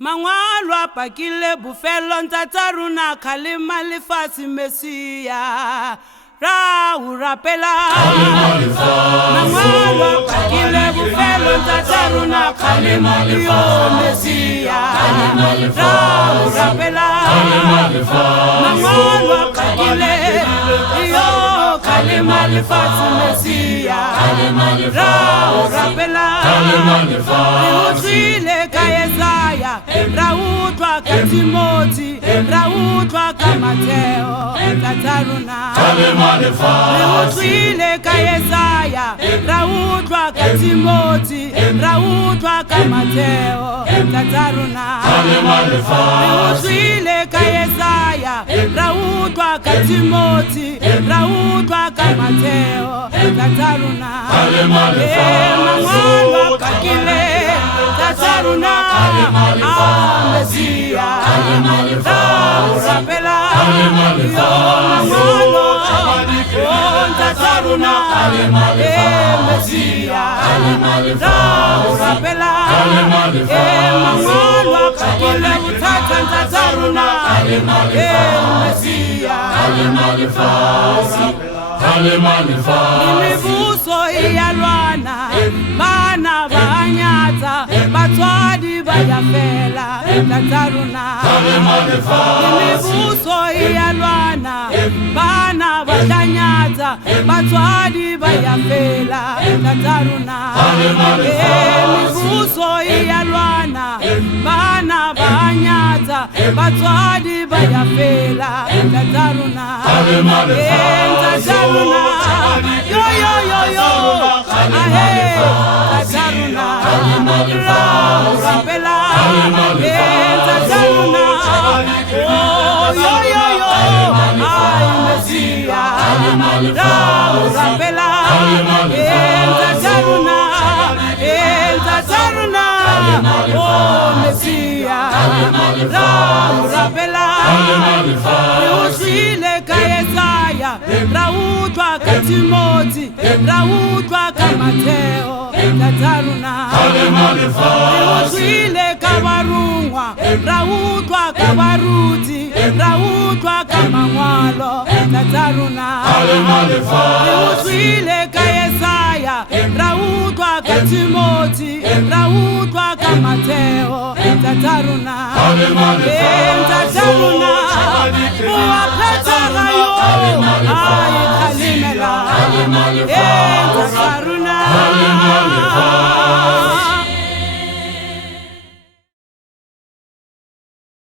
Mangwalo a pakile bufelo ntata runa kalima lifasi Mesia ra urapela. Mangwalo a pakile bufelo ntata runa kalima liyo Mesia ra urapela. Mangwalo a pakile liyo kalima lifasi Mesia ra urapela. Riutile kayesaya rautwa ka Timoti rautwa ka Mateo tataruna. Riutile kayesaya rautwa ka Timoti rautwa ka Mateo tataruna. Riutile kayesaya rautwa ka Timoti rautwa ka Mateo tataruna. Mangwalo pakile tataruna Mesia urapela yo mangwalo tataruna Mesia urapela mangwalo pakile tataruna Mesia imibuso iyalwana bana banyata batswadi bayafela tataruna. Imibuso iyalwana bana badanyata batswadi bayafela tataruna. Imibuso iyalwana bana banyata batswadi bayafela tataruna. Yo yo yo yo ahe tataruna urapela tataruna yo yo yo ay Mesia urapela tataruna oh Mesia urapela. Riutile kayesaya rautwa ka Timoti rautwa ka Mateo tataruna. Riutile ka barungwa rautwa ka baruti rautwa ka Mangwalo tataruna. Riutile kayesaya rautwa ka Timoti rautwa ka Mateo tataruna. Tataruna uwapetaka yo ay kalimela tataruna